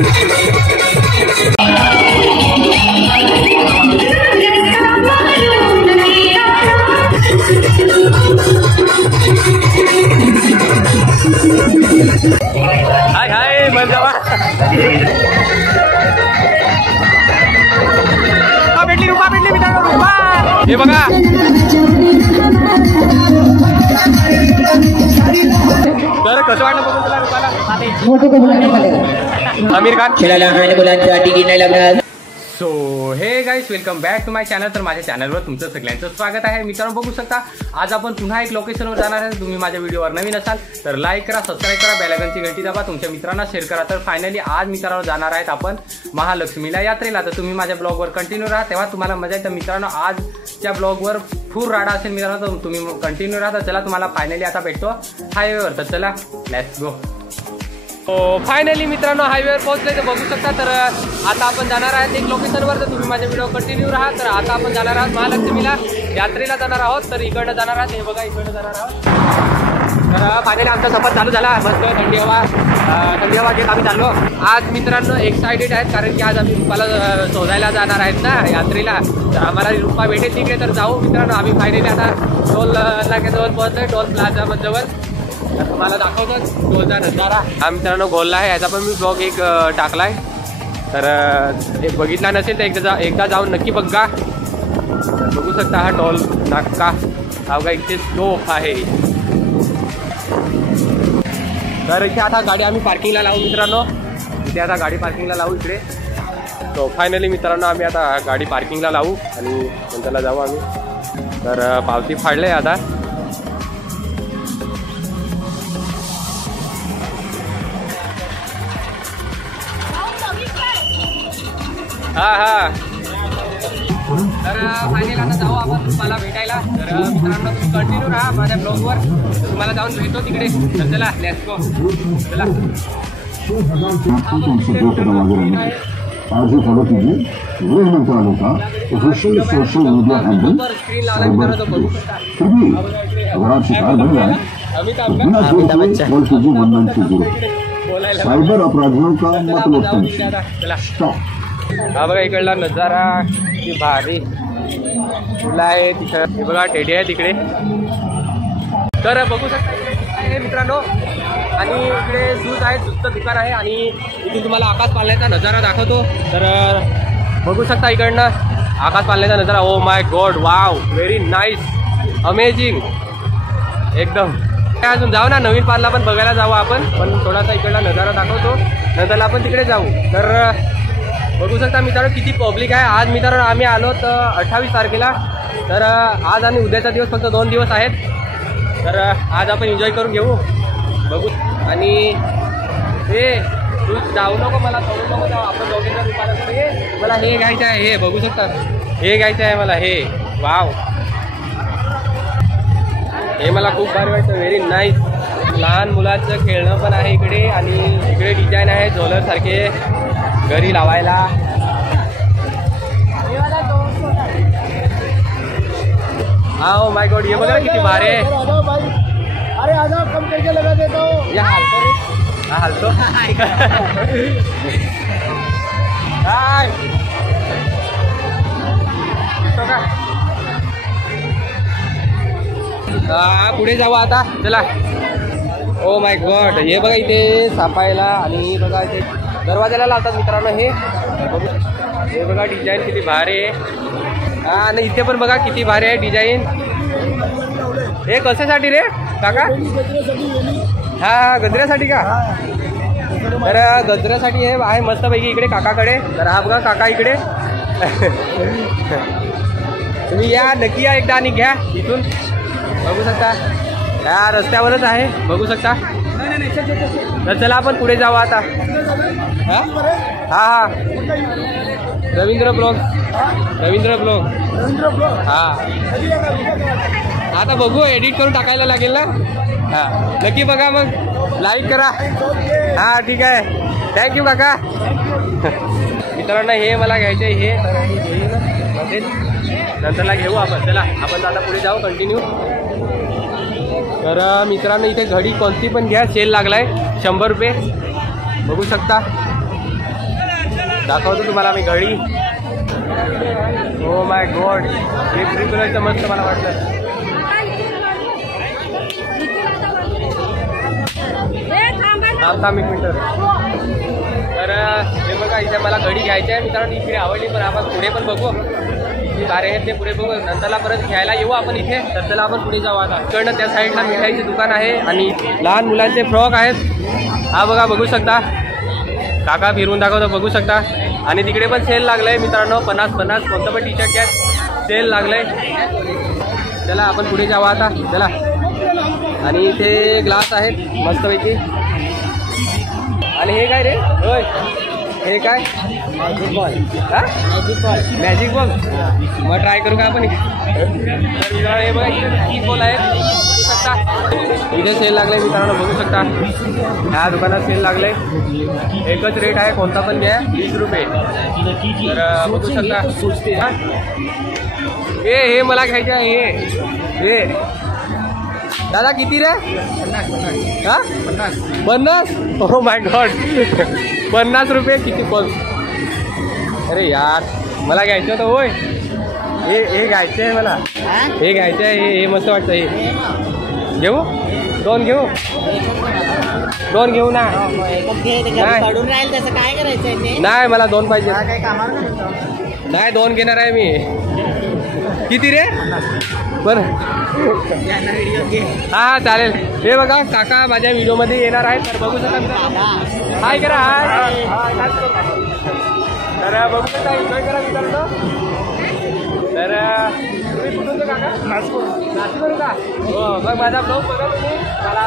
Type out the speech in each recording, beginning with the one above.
हाय हाय मजा भेटली रुपा भेटली मित्रांनो रुपा हे बघा तर कसं वाटलं बघून तुला रुपाला आमिर खान खेळायला मुलांच्या तिकीट नाही लागणार. So hey guys welcome back to my channel. तर माझ्या चॅनलवर तुमचं सगळ्यांचं स्वागत आहे. मित्रांनो बघू शकता आज आपण पुन्हा एक लोकेशनवर जाणार आहे. तुम्ही माझ्या व्हिडिओवर नवीन असाल तर लाईक करा, सबस्क्राईब करा, बेल आयकॉनची घंटी दाबा, तुमच्या मित्रांना शेअर करा. तर फायनली आज मित्रांनो जाणार आहेत आपण महालक्ष्मीला यात्रेला. तर तुम्ही माझ्या ब्लॉगवर कंटिन्यू राहा, तेव्हा तुम्हाला मजा येईल. तर मित्रांनो आजच्या ब्लॉगवर फुल राडा असेल मित्रांनो, तर तुम्ही कंटिन्यू राहा. तर चला तुम्हाला फायनली आता भेटतो हायवेवर. तर चला लेट्स गो. फायनली मित्रांनो हायवेवर पोहोचले तर बघू शकता. तर आता आपण जाणार आहोत एक लोकेशनवर. तर तुम्ही माझे व्हिडिओ कंटिन्यू राहा. तर आता आपण जाणार आहोत महालक्ष्मीला यात्रेला जाणार आहोत. तर इकडनं जाणार आहात, हे बघा इकडनं जाणार आहोत. तर फायनली आमचा सफर चालू झाला. मस्त थंडी हवा घेत आम्ही चाललो. आज मित्रांनो एक्सायटेड आहेत कारण की आज आम्ही रुपाला शोधायला जाणार आहेत ना यात्रेला. तर आम्हाला रुपा भेटेल तिकडे. तर जाऊ मित्रांनो. आम्ही फायनली आता टोल नाक्याजवळ पोहोचलोय, टोल प्लाझा जवळ. तुम्हाला दाखवतो गोलचा नजारा. हा मित्रांनो गोलला आहे, याचा पण मी ब्लॉग एक टाकलाय. तर एक बघितला नसेल तर एकदा जाऊन नक्की बघा. बघू शकता हा टोल नाका अवघा इथे तोफ आहे. तर इथे आता गाडी आम्ही पार्किंगला लावू मित्रांनो. इथे आता गाडी पार्किंगला लावू इकडे. तो फायनली मित्रांनो आम्ही आता गाडी पार्किंगला लावू आणि नंतरला जाऊ आम्ही. तर पावती फाडले आता. हा हा तर फायनल आता जाऊ आपण रुपाला भेटायला. तर मित्रांनो तुम्ही कंटिन्यू राहा माझ्या ब्लॉगवर. तुम्हाला जाऊन भेटतो तिकडे. तर चला लेट्स गो. चला आज ही फॉलो कीजिए गृह मंत्रालय का ऑफिशियल सोशल मीडिया हैंडल फिर भी अगर आप शिकार बन जाए बिना कॉल कीजिए 1920. साइबर अपराधियों का मतलब स्टॉप. हा बघा इकडला नजारा किती भारी. फुलं आहे तिकडे, हे बघा टेडी आहे तिकडे. तर बघू शकता मित्रांनो. आणि इकडे शूज आहे, शूजचं दुकान आहे. आणि इथून तुम्हाला आकाश पालण्याचा नजारा दाखवतो. तर बघू शकता इकडनं आकाश पालण्याचा नजारा. Oh my God wow very nice amazing एकदम. अजून जाऊ ना नवीन पार्कला पण बघायला जाऊ आपण. पण थोडासा इकडला नजारा दाखवतो, नंतर आपण तिकडे जाऊ. तर बघू शकता मित्रांनो किती पब्लिक आहे आज. मित्रांनो आम्ही आलो तर 28 तारखेला. तर आज आणि उद्याचा दिवस फक्त 2 दिवस आहेत. तर आज आपण एन्जॉय करून घेऊ बघू. आणि हे तू जाऊ नको, मला सोडू नको जाऊ. आपण दोघेच्या दुकानात मला हे घ्यायचं आहे. हे बघू शकता हे घ्यायचं आहे मला. हे वाव हे मला खूप भारी वाटतं. Very nice. लहान मुलाचं खेळणं पण आहे इकडे. आणि इकडे डिझाईन आहे झोलर सारखे घरी लावायला. हा ओ माय गॉड हे बघा किती भारी आहे. अरे आजा कम करके लगा देता हूँ. या हालतो हा हालतो. पुढे जाऊ आता चला. ओ माय गॉड हे बघा इथे सापायला. आणि बघा इथे दरवाजाला लावतात मित्रांनो. हे बघा डिझाईन किती भारी आहे. हा आणि इथे पण बघा किती भारी आहे डिझाईन. हे कशासाठी रे काका? हा गजऱ्यासाठी का? तर गजऱ्यासाठी हे आहे मस्तपैकी इकडे काकाकडे. तर हा बघा काका इकडे. तुम्ही या नक्की या एकदा आणि घ्या इथून. बघू शकता या रस्त्यावरच आहे बघू शकता. तर चला आपण पुढे जाऊ आता. हा हा रवींद्र ब्लॉग हा. आता बघू एडिट करून टाकायला लागेल ना. हा नक्की बघा मग लाईक करा. हा ठीक आहे थँक्यू काका. मित्रांनो हे मला घ्यायचं आहे. हे तर मी घेईन नंतरला घेऊ आपण. चला आपण आता पुढे जाऊ कंटिन्यू. तर मित्रांनो इथे घडी कोणती पण घ्या सेल लागलाय 100 रुपये. बघू शकता दाखवतो तुम्हाला मी घडी. ओ माय गॉड, हे कलरचं मस्त मला वाटलं. थांब एक मिनिट. तर हे बघा इथे मला घडी घ्यायची आहे मित्रांनो. इकडे आवडली पण आपण पुढे पण बघू की काय आहेत ते पुढे बघू. नंतरला परत घ्यायला येऊ आपण इथे. तर त्याला आपण पुढे जाऊ आता. इकडनं त्या साईडला मिठाईचे दुकान आहे आणि लहान मुलांचे फ्रॉक आहेत. हा बघा बघू शकता. काका फिरून दाखवतो बघू शकता. आणि तिकडे पण सेल लागलाय मित्रांनो. 50 कोणतं पण टी शर्ट घ्या, सेल लागलंय. चला आपण पुढे जाऊ आता. चला. आणि इथे ग्लास आहेत मस्तपैकी. आणि हे काय रे? होय हे काय? Magic ball. हा मॅजिक बॉल. मग ट्राय करू का आपण? हे बघा इथे मॅजिक बॉल आहेत बघू शकता. इथे सेल लागलाय मित्रांनो बघू शकता. ह्या दुकानात सेल लागलाय. एकच रेट आहे कोणता पण घ्या 20 रुपये. तर बघू शकता. हे मला घ्यायचे आहे. हे दादा किती रे? 50. ओ माय गॉड 50 रुपये किती पण. अरे यार मला घ्यायचं होतं. होय हे घ्यायचं आहे मला. हे घ्यायचं आहे. हे मस्त वाटतं. हे घेऊ? 2 घेऊ? 2 घेऊ ना. काय करायचं नाही मला 2 पाहिजे. नाही 2 घेणार आहे मी. किती रे? बरं हा चालेल. हे बघा काका माझ्या व्हिडिओमध्ये येणार आहे तर बघू शकता. हाय करा. हाय. तर बघू शकता. एन्जॉय करा मित्रांनो. तर तुम्ही कुठून काका? नागपूर का? हो मग माझा ब्लॉग बघा तुम्ही. मला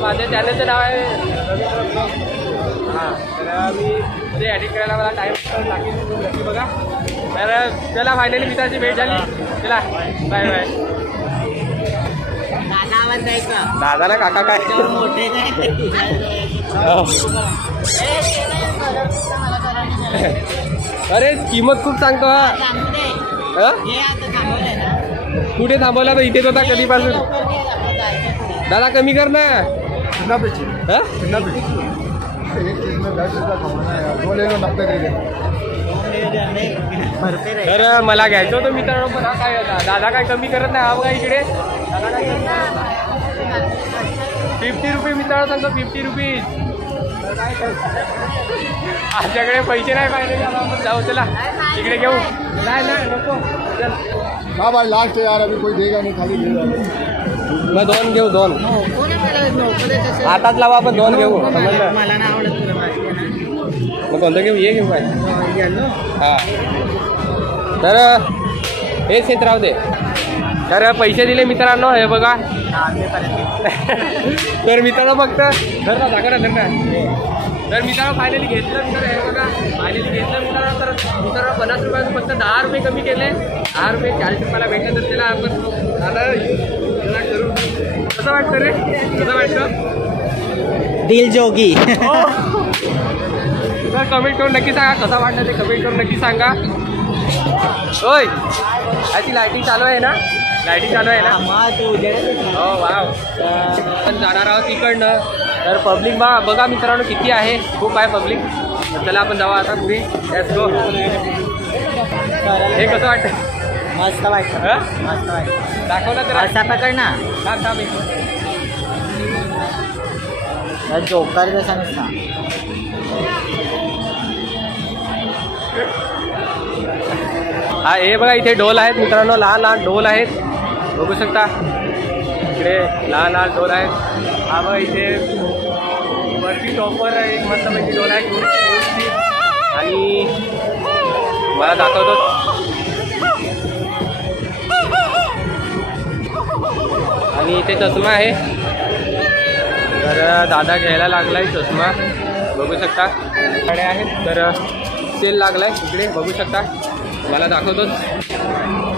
माझ्या चॅनलचं नाव आहे रवींद्र ब्लॉग. हां तर मी ते एडिट करायला मला टाईम लागेल नक्की बघा. तर चला फायनली मित्राची भेट झाली. चला बाय बाय. दादाला काका काय? अरे किंमत खूप सांगतो. हा कुठे थांबवला तर इथेच होता कधीपासून. दादा कमी कर ना. तर मला घ्यायचं होतं मित्रांनो पण हा काय दादा काय कमी करत नाही. हा बघा इकडे दादा काय 50 रुपये मित्रांनो सांगतो. 50 रुपीज. आमच्याकडे पैसे नाही पाहिजे. आपण जाऊ. चला इकडे घेऊ. नाही नको. चल हाँ भाई लास्ट है यार, अभी कोई देगा नहीं, खाली दे मग 2 घेऊ. 2 आताच लावा आपण. 2 घेऊ. मला ना आवडत. मग कोणतं घेऊ? हे घेऊ काय? हां तर हेच येत राहू दे. तर पैसे दिले मित्रांनो. हे बघा. तर मित्रांनो फक्त धर ना दाखवा ना. तर मित्रांनो फायनली घेतलं. तर हे बघा फायनली घेतलं मित्रांनो. तर मित्रांनो 50 रुपयाचं फक्त 10 रुपये कमी केले. 10 रुपये 40 रुपयाला भेटलं. तर त्याला आपण आता करू. कसं वाटतं रे? कसं वाटतं? दिल जोगी. तर कमेंट करून नक्की सांगा कसं वाटलं ते. कमेंट करून नक्की सांगा. होय याची लायटिंग चालू आहे ना? लायटिंग चालू आहे ना? हो वाव. आपण जाणार आहोत तिकडनं. तर पब्लिक बघा मित्रांनो किती आहे. खूप आहे पब्लिक. चला आपण जाऊ आता पुढे. Let's go. हे कसं वाटतं? मस्त वाटतं. मस्त वाटतं. दाखवलं तर असा पकड ना. थांब जोकर जसा नसता. हा हे बघा इथे ढोल आहेत मित्रांनो. लहान लहान ढोल आहेत बघू शकता. इकडे लहान लहान ढोल आहेत. हा बघा इथे वरती टॉपवर एक मस्तपैकी ढोल आहे. आणि मला दाखवतो. आणि इथे चष्मा आहे. तर दादा घ्यायला लागलाय चष्मा बघू शकता. गाड्या आहेत. तर सेल लागलाय इकडे बघू शकता. मला दाखवतोच.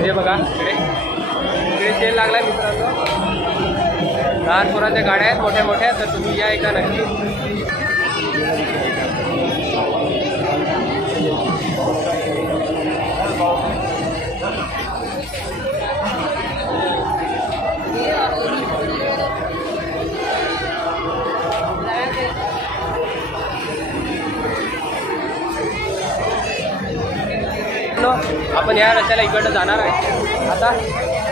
हे बघा इकडे सेल लागलाय मित्रांनो. लहान पोरांच्या गाड्या आहेत मोठ्या मोठ्या. तर तुम्ही या एकदा नक्की. मित्रांनो आपण या रस्त्याला इकडनं जाणार आहे आता.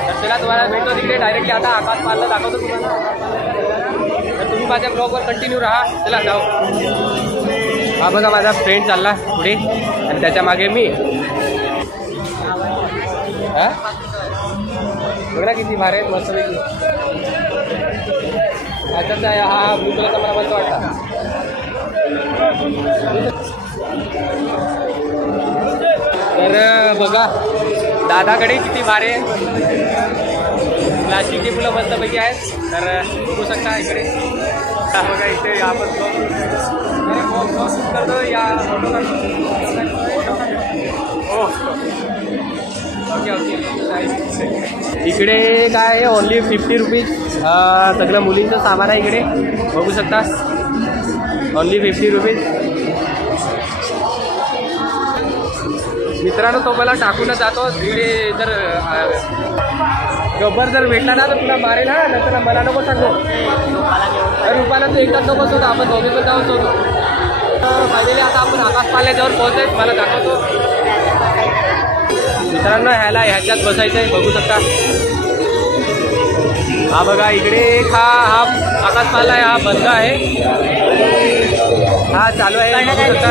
तर चला तुम्हाला भेटतो तिकडे डायरेक्टली. आता आकाश पालला दाखवतो तुम्हाला. तर तुम्ही माझ्या ब्लॉगवर कंटिन्यू राहा. चला जाऊ. हा बघा माझा फ्रेंड चालला पुढे आणि त्याच्या मागे मी. हा बघा किती भारी आहेत मस्तपैकी. अच्छा हा ब्लू कलरचा मला मस्त वाटला. तर बघा दादाकडे किती भारी आहे. प्लास्टिकची फुलं मस्तपैकी आहेत. तर बघू शकता इकडे. बघा इथे आपण करतो या ओके ओके. इकडे काय आहे ओनली 50 रुपीज सगळं मुलींचं सामान आहे इकडे बघू शकता. Only 50 rupees. मित्रांनो तो मला टाकूनच जातो तिकडे. जर गब्बर जर भेटला ना तर तुला मारेल हा. नंतर मला नको सांगू. तर रुपाला तू एकटाच नको शोधू. आपण दोघे पण जाऊन शोधू. फायनली आता आपण आकाश पाल्याजवळ पोहोचतोय. मला दाखवतो मित्रांनो. ह्याच्यात बसायचं आहे बघू शकता. हा बघा इकडे एक हा आकाश पाला आहे. हा बंद आहे. हा चालू आहे बघू शकता.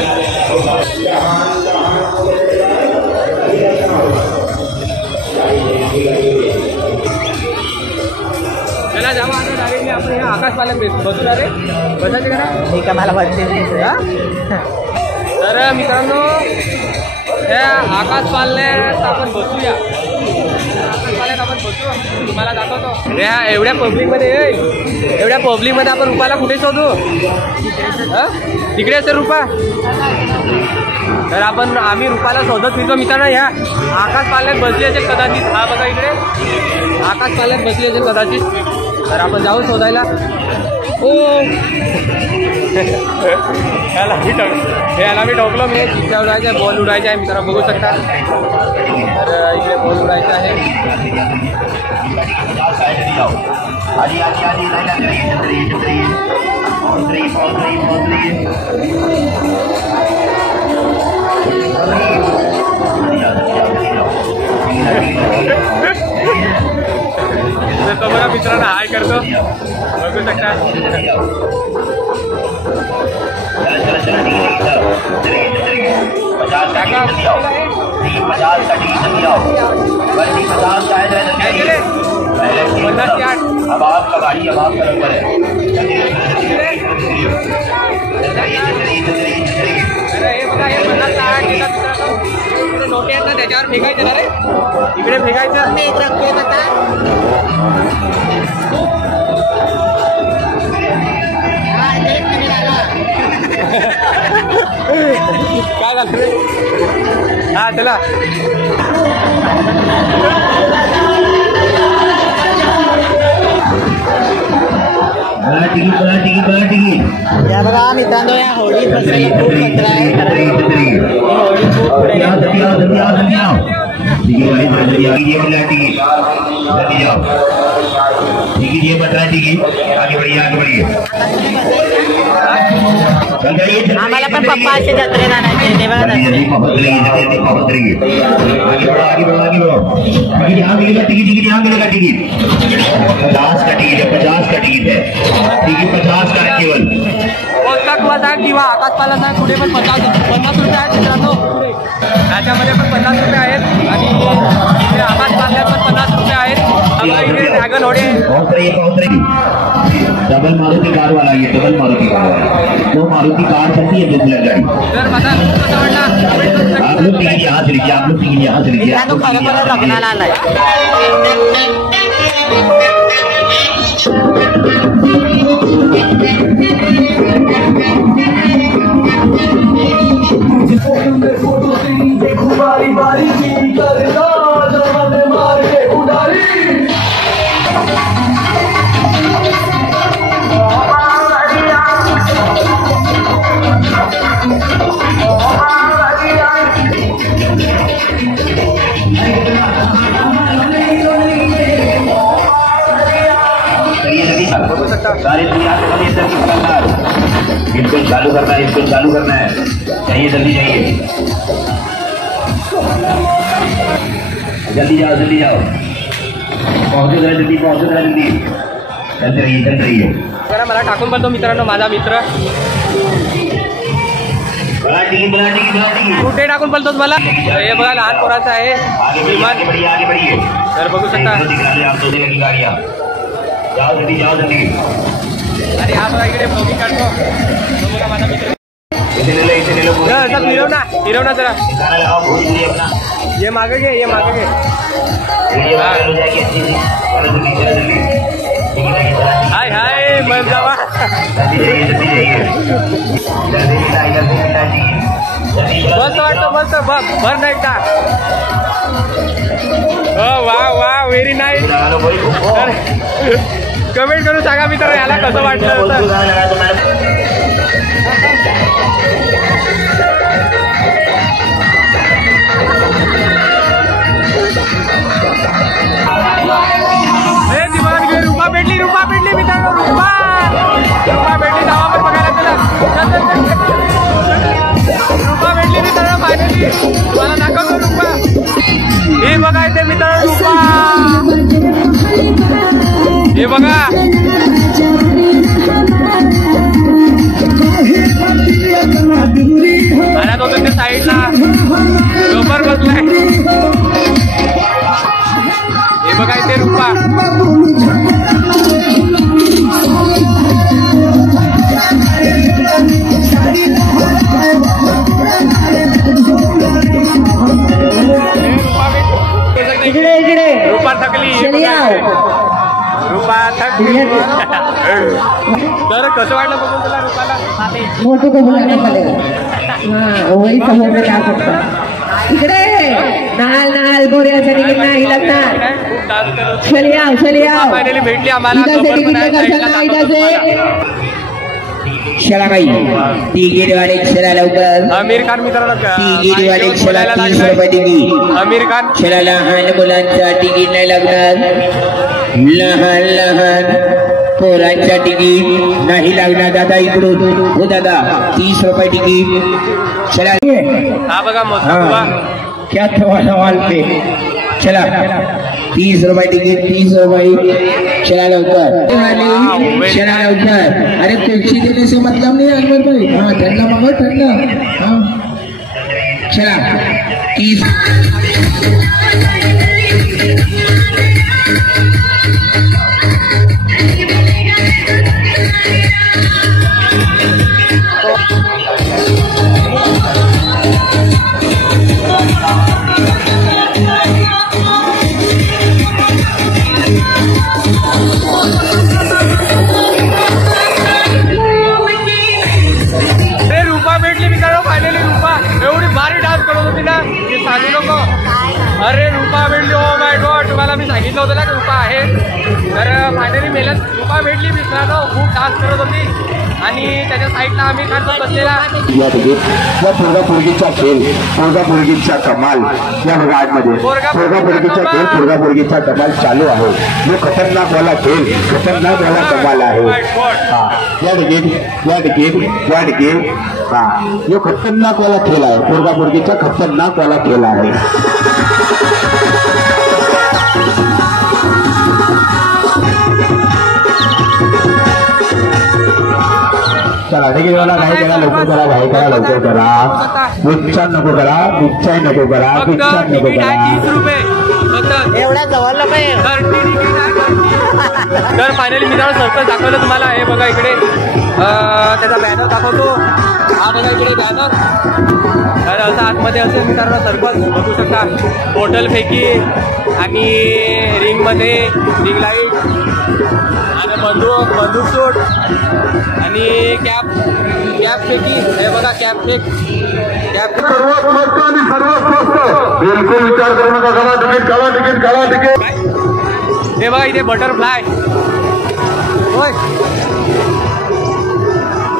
चला जावा आता डायरेक्टली आपण ह्या आकाश पाल्यात बसून आले. बसायचे का ना ठीक आहे मला वाटते. तर मित्रांनो ह्या आकाश पाल्यात आपण बसूया. आकाश पाल्यात आपण बसू. तुम्हाला दाखवतो. एवढ्या पब्लिकमध्ये आपण रुपाला कुठे शोधू. तिकडे असेल रुपा. तर आम्ही रुपाला शोधत फिरतो मित्रांनो. ह्या आकाश पाल्यात बसली असेल कदाचित. हा बघा इकडे आकाश पाल्यात बसली असेल कदाचित. तर आपण जाऊ शोधायला. ओ ह्याला मी ठोकलो. मी चिठ्ठ्या उडायच्या आहे. बॉल उडायचा आहे मित्रांनो बघू शकता. तर इकडे बॉल उडायचा आहे. तो बघा मित्रांनो हाय करतो बघू शकता. अब आपका गाड़ी अब आपका नंबर है. नोटे आहेत ना त्याच्यावर फेकायचं ना रे. इकडे फेकायचं. काय झालं रे. हा चला. या बघा मित्रांनो या होळी बसायला खूप कचरा आहे. होळी खूप पुढे आम्हाला पण पप्पा असे जत्रेत आणायचे तेव्हा. टिकट यहाँ मिलेगा. टिकट 50 का टिकट है. 50 का टिकट है. टिकट 50 का है केवल. कोणता आहे किंवा आकाश पाला सांग पुढे पण 50 रुपये आहेत मित्रांनो. त्याच्यामध्ये पण 50 रुपये आहेत आणि इथे आकाश पाल्यात पण 50 रुपये आहेत. इथे ड्रॅगन होडे. डबल मारुति कार वाला. ये डबल मारुति कार वाला. दो मारुति कार बनती है दूसरा गाड़ी. तर माझा कसं वाटला. आप लोग टिकट यहाँ से लीजिए. आप लोग टिकट यहाँ से लीजिए. तो खरं लग्नाला आलाय. बारी बारी मार के उडारी. सारे दुनिया से बड़ी तरक्की करना है. 1 चालू करना है, 1 चालू करना है। जाइए जल्दी जाइए। जल्दी जाओ जल्दी जाओ, पहुंचो जरा जल्दी, पहुंचो जरा जल्दी, चलते रहिए चलते रहिए। बघा मला टाकून बोलतो मित्रांनो, माझा मित्र बड़ा टिकट बड़ा टिकट बड़ा टिकट, कुठे टाकून बोलतोस मला? हे बघा लहान पोराचं आहे आगे बढ़िए विमान. आगे बढ़िए आगे बढ़िए, तर बघू शकता. दिख रहा है आप दो जगह की गाड़ियाँ, जाओ जल्दी जाओ जल्दी, आणि हा बघा इकडे ब्लॉगिंग काढतो. तो बघा माझा मित्र. इसे ले लो जरा फिरव ना जरा. गाना लगाओ भोजपुरी अपना, ये मागे घे, ये मागे घे. वीडियो वायरल हो जाएगी अच्छी सी, चलो जल्दी चलो जल्दी, ठीक है चला, हाय हाय मग जावा. जल्दी जाइए जल्दी जाइए, जल्दी मिला जी, मस्त वाटतं मस्त. भर नाही का? वा वा व्हेरी नाईस. गाना बोली कमेंट करून सांगा मित्र याला कसं वाटलं तर. गाना लगा तो मैडम रुपा भेटली मित्रांनो. रुपा भेटली. जावा पण बघायला तुला. रुपा भेटली मित्रांनो फायनली. मला दाखवतो रुपा. हे बघा इथे मित्रांनो रुपा. हे बघा आणि तो त्या साईडला डोबर बसलाय. हे बघा इथे रुपा. इकडे इकडे रुपा थकली. रुपा थकली. तर कसं वाटलं बघून तुला रुपाला? फोटो को बुलाने पड़ेगा. हाँ वही समोर में जा सकता. इकडे नाल नाल बोऱ्याचं तिकीट नाही लागणार. खूप डान्स करत चली आओ फायनली भेटली आम्हाला. इधर से तिकीट लेकर चलना, इधर से. चला बाई तिकीट वाले चला लवकर. आमिर खान मित्रांनो तिकीट वाले चला 30 रुपये तिकीट. आमिर खान. चला लहान मुलांचा तिकीट नाही लागणार. लहान लहान पोरांच्या तिकीट नाही लागणार. दादा इकडून हो दादा 30 रुपये तिकीट. चला हा बघा मस्त. क्या सवाल पे. चला 30 रुपये तिकीट 30 रुपये. चला लवकर चला लवकर. अरे पैसे देने से मतलब नहीं अनवर भाई. हाँ ठंडा मांगो ठंडा. हाँ चला 30. रुपा भेटली मित्रांनो फायनली. रुपा एवढी भारी डान्स करत होती ना की सांगू नको. अरे रुपा भेटली. Oh my God. तुम्हाला मी सांगितलं होतं ना रुपा आहे. तर फायनली मेहनत रुपा भेटली मित्रांनो. खूप डान्स करत होती आणि त्याच्या साईडला आम्ही खातो बसलेला. या पोरगा पोरगीचा खेळ, पोरगा पोरगीचा कमाल या भागामध्ये पोरगा पोरगीचा खेळ, पोरगा पोरगीचा कमाल चालू आहे. जो खतरनाक वाला खेळ, खतरनाक वाला कमाल आहे. हा या तिकीट हा जो खतरनाक वाला खेळ आहे. पोरगा पोरगीचा खतरनाक वाला खेळ आहे. चला देखील मला घाई करा लवकर करा, घाई करा लवकर करा. नुकसान नको करा, नुकसान नको करा, फक्त नुकसान नको तिकीट आहे करा. 30 रुपये फक्त. एवढा जवळ पाहिजे. तर फायनली मित्रांनो सर्कल दाखवलं तुम्हाला. हे बघा इकडे त्याचा बॅनर दाखवतो. हा बघा इकडे बॅनर. तर असं आतमध्ये असेल मित्रांनो सर्कल बघू शकता. बॉटल फेकी आणि रिंगमध्ये रिंग लाईट आणि बंदूक शूट आणि कॅप फेकी. हे बघा कॅप फेक. सर्वात मस्त आणि सर्वात स्वस्त. बिलकुल विचार करू नका. काढा तिकीट, काढा तिकीट, काढा तिकीट. हे बघा इथे बटरफ्लाय. होय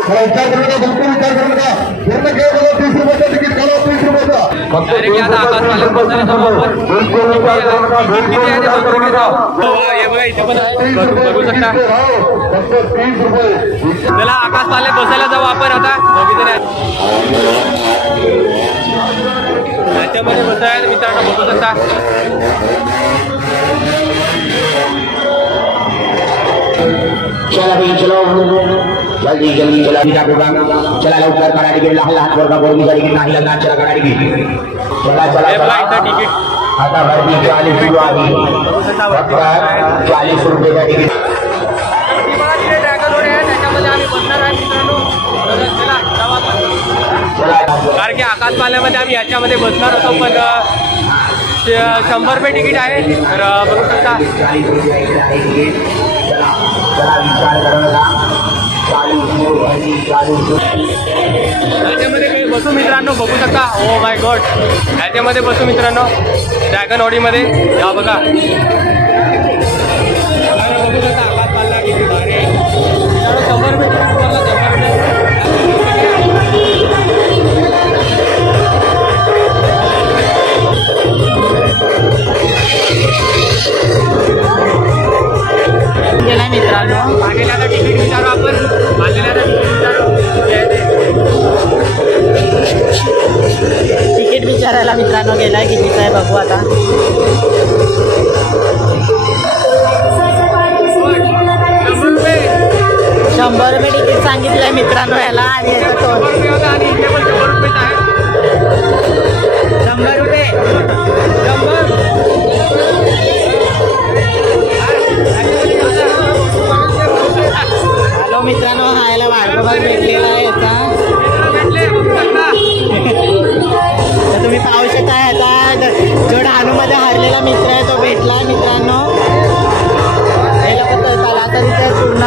विचार करू नका, बिलकुल विचार करू नका. पूर्ण खेळ बघा. 30 रुपयाचं तिकीट काढा, 30 रुपयाचा. फक्त अरे क्या था, आकाश वाले बसायला जमा आपण. बिलकुल विचार करू नका, बिलकुल विचार करू नका. हे बघा इथे पण आहे. बघू शकता. फक्त 30 रुपये. चला आकाश पाले बसायला जाऊ आपण आता. दोघीजण आहेत. याच्यामध्ये बसायला मित्रांनो बघू शकता. चला भाई चलो जल्दी जल्दी चला चला लवकर गाडी तिकीट लहान लहान वर्गा बोर्गी गाडी नाही लागणार. चला गाडी तिकीट चला चला इथं तिकीट आता भरती 40 सुरू आहे. 40 रुपये तिकीट. त्याच्यामध्ये आम्ही बसणार आहे मित्रांनो. कारण की आकाश पाल्यामध्ये आम्ही याच्यामध्ये बसणार होतो पण 100 रुपये तिकीट आहे. तर बघू शकता याच्यामध्ये बसू मित्रांनो बघू शकता. ओ माय गॉड याच्यामध्ये बसू मित्रांनो ड्रॅगन ऑडीमध्ये. या बघा बघू शकता आकाश पालला किती भारी आहे. 100 रुपये तिकीट तुम्हाला 100 रुपये. मित्रांनो पाण्याला तिकीट विचारू आपण. पाण्याला तिकीट विचारू तिकीट विचारायला मित्रांनो गेलाय कितीचं आहे बघू आता. 100 रुपये तिकीट सांगितलंय मित्रांनो याला. आणि याचा तो 100 रुपये हॅलो मित्रांनो हा याला वाढभाग भेटलेला आहे याचा. तर तुम्ही पाहू शकता आता जो डहाणूमध्ये हारलेला मित्र आहे तो भेटला मित्रांनो. हे लोक आता तिथे पूर्ण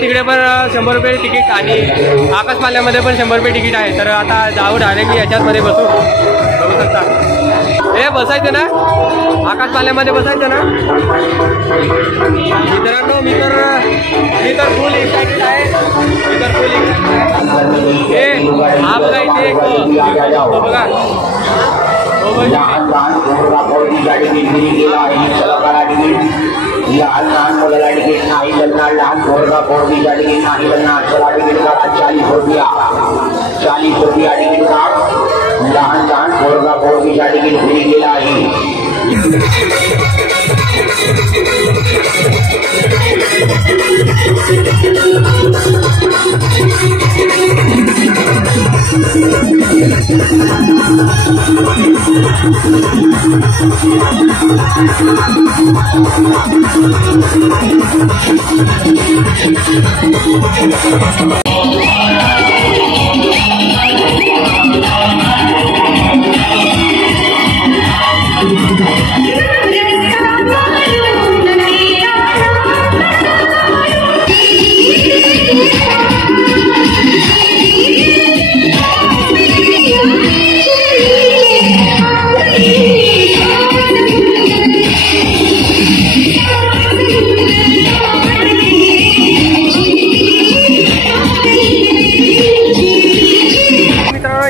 तिकडे पण 100 रुपये तिकीट आणि आकाश पाल्यामध्ये पण 100 रुपये तिकीट आहे. तर आता जाऊ डायरेक्टली याच्यामध्ये बसू. बघू शकता हे बसायचं ना आकाश पाल्यामध्ये बसायचं ना मित्रांनो. मी तर फुल एक्साइटेड आहे. मी तर फुल एक्साइटेड आहे. हा बघा इथे एक बघा लहान लहान मुलाला तिकीट नाही लगणार. लहान पोरगा पोरगी तिकीट नाही लगणार. चला तिकीट काढा 40 रुपया 40 रुपया तिकीट काढ. लहान लहान पोरगा पोरगी तिकीट फ्री केला आहे.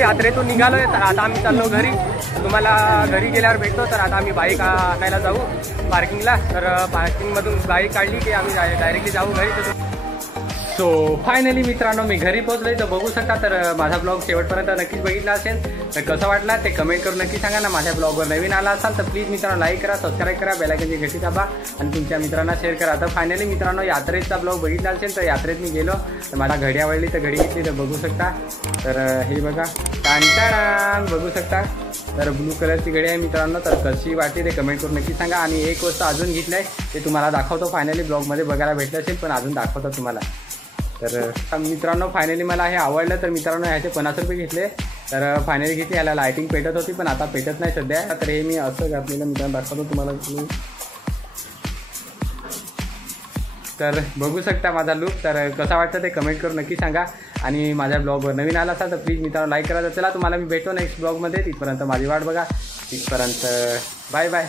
यात्रेतून निघालोय तर आता आम्ही चाललो घरी. तुम्हाला घरी गेल्यावर भेटतो. तर आता आम्ही बाईक आणायला जाऊ पार्किंगला. तर पार्किंगमधून बाईक काढली की आम्ही डायरेक्टली जाऊ घरी. सो फायनली मित्रांनो मी घरी पोहोचलोय. तर बघू शकता तर माझा ब्लॉग शेवटपर्यंत नक्कीच बघितला असेल. तर कसं वाटला ते कमेंट करून नक्की सांगा ना. माझ्या ब्लॉगवर नवीन आला असाल तर प्लीज मित्रांनो लाईक करा, सबस्क्राईब करा, बेल आयकॉनची घंटी दाबा आणि तुमच्या मित्रांना शेअर करा. तर फायनली मित्रांनो यात्रेचा ब्लॉग बघितला असेल तर यात्रेत मी गेलो तर मला घडी आवडली तर घडी घेतली. तर बघू शकता तर हे बघा टाण बघू शकता तर ब्लू कलरची घडी आहे मित्रांनो. तर कशी वाटली ते कमेंट करून नक्की सांगा. आणि एक वस्तू अजून घेतलं आहे ते तुम्हाला दाखवतो. फायनली ब्लॉगमध्ये बघायला भेटलं असेल पण अजून दाखवतो तुम्हाला. तर मित्रांनो फायनली मला हे आवडलं. तर मित्रांनो ह्याचे 50 रुपये घेतले. तर फायनली घेतली. ह्याला लायटिंग पेटत होती पण आता पेटत नाही सध्या. तर हे मी असं घातलेलं मित्रांनो दाखवतो तुम्हाला. तर बघू शकता माझा लुक. तर कसा वाटतं ते कमेंट करून नक्की सांगा. आणि माझ्या ब्लॉगवर नवीन आला असाल तर प्लीज मित्रांनो लाईक करा. तर चला तुम्हाला मी भेटतो नेक्स्ट ब्लॉगमध्ये. तिथपर्यंत माझी वाट बघा. तिथपर्यंत बाय बाय.